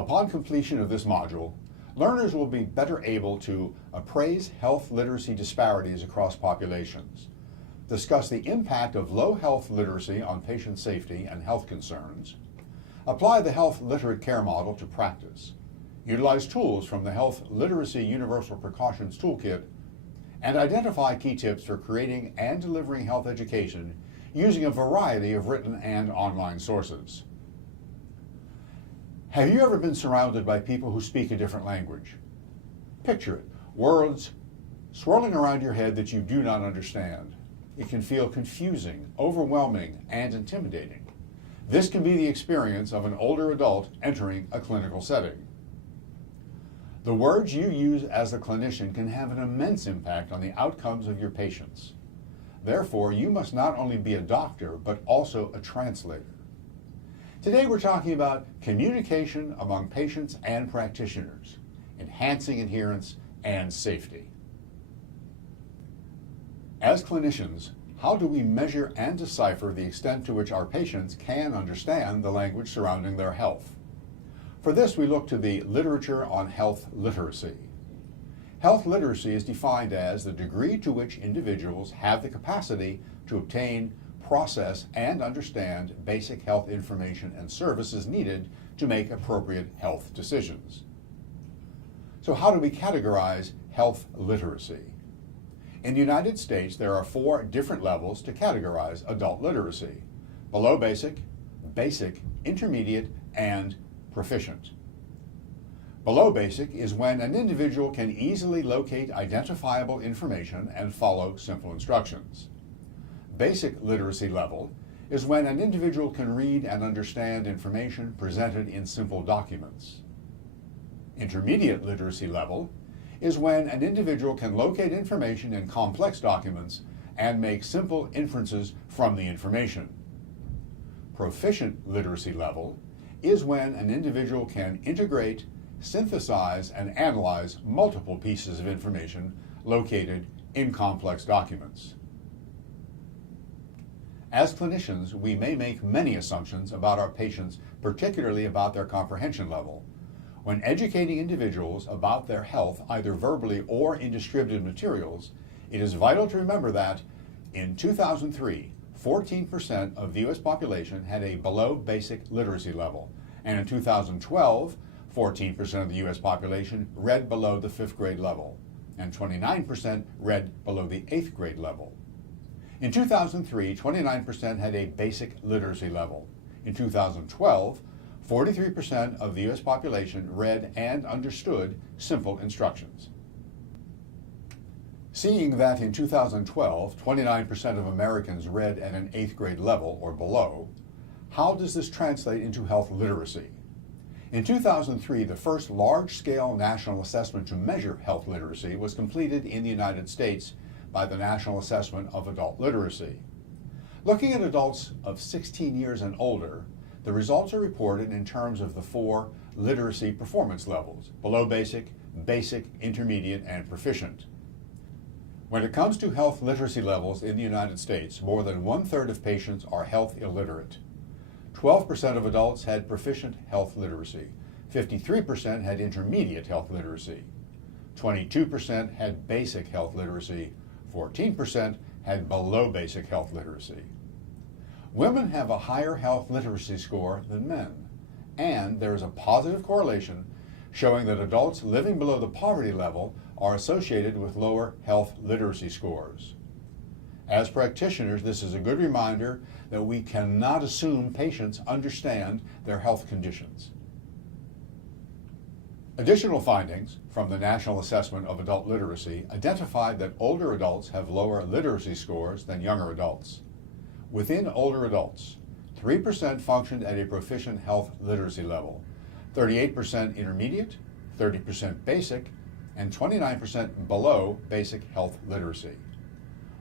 Upon completion of this module, learners will be better able to appraise health literacy disparities across populations, discuss the impact of low health literacy on patient safety and health concerns, apply the health literate care model to practice, utilize tools from the Health Literacy Universal Precautions Toolkit, and identify key tips for creating and delivering health education using a variety of written and online sources. Have you ever been surrounded by people who speak a different language? Picture it, words swirling around your head that you do not understand. It can feel confusing, overwhelming, and intimidating. This can be the experience of an older adult entering a clinical setting. The words you use as a clinician can have an immense impact on the outcomes of your patients. Therefore, you must not only be a doctor, but also a translator. Today we're talking about communication among patients and practitioners, enhancing adherence and safety. As clinicians, how do we measure and decipher the extent to which our patients can understand the language surrounding their health? For this, we look to the literature on health literacy. Health literacy is defined as the degree to which individuals have the capacity to obtain, process, and understand basic health information and services needed to make appropriate health decisions. So how do we categorize health literacy? In the United States, there are 4 different levels to categorize adult literacy: below basic, basic, intermediate, and proficient. Below basic is when an individual can easily locate identifiable information and follow simple instructions. Basic literacy level is when an individual can read and understand information presented in simple documents. Intermediate literacy level is when an individual can locate information in complex documents and make simple inferences from the information. Proficient literacy level is when an individual can integrate, synthesize, and analyze multiple pieces of information located in complex documents. As clinicians, we may make many assumptions about our patients, particularly about their comprehension level. When educating individuals about their health, either verbally or in distributed materials, it is vital to remember that in 2003, 14% of the U.S. population had a below basic literacy level, and in 2012, 14% of the U.S. population read below the 5th grade level, and 29% read below the 8th grade level. In 2003, 29% had a basic literacy level. In 2012, 43% of the U.S. population read and understood simple instructions. Seeing that in 2012, 29% of Americans read at an 8th grade level or below, how does this translate into health literacy? In 2003, the first large-scale national assessment to measure health literacy was completed in the United States by the National Assessment of Adult Literacy. Looking at adults of 16 years and older, the results are reported in terms of the 4 literacy performance levels: below basic, basic, intermediate, and proficient. When it comes to health literacy levels in the United States, more than 1/3 of patients are health illiterate. 12% of adults had proficient health literacy. 53% had intermediate health literacy. 22% had basic health literacy. 14% had below basic health literacy. Women have a higher health literacy score than men, and there is a positive correlation showing that adults living below the poverty level are associated with lower health literacy scores. As practitioners, this is a good reminder that we cannot assume patients understand their health conditions. Additional findings from the National Assessment of Adult Literacy identified that older adults have lower literacy scores than younger adults. Within older adults, 3% functioned at a proficient health literacy level, 38% intermediate, 30% basic, and 29% below basic health literacy.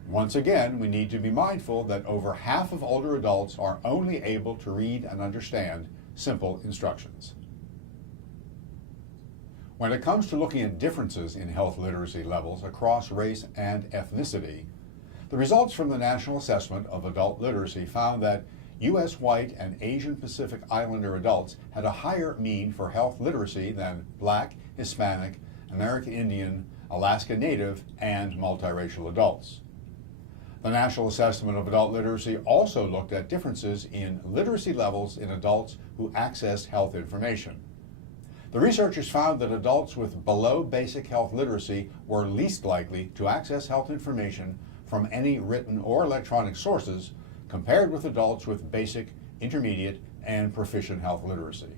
Once again, we need to be mindful that over half of older adults are only able to read and understand simple instructions. When it comes to looking at differences in health literacy levels across race and ethnicity, the results from the National Assessment of Adult Literacy found that U.S. white and Asian Pacific Islander adults had a higher mean for health literacy than Black, Hispanic, American Indian, Alaska Native, and multiracial adults. The National Assessment of Adult Literacy also looked at differences in literacy levels in adults who access health information. The researchers found that adults with below basic health literacy were least likely to access health information from any written or electronic sources compared with adults with basic, intermediate, and proficient health literacy.